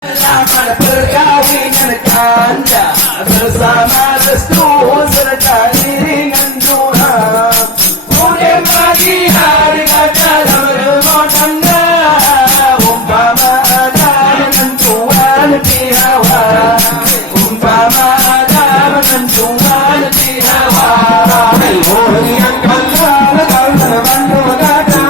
Akan perkawinan Anda bersama restu serta iringan Tuhan. Kemudian pagi hari kata berumur tangga, umpama ada dengan Tuhan di hawa, umpama ada dengan Tuhan di hawa. Yang kalian kalau bantu kata,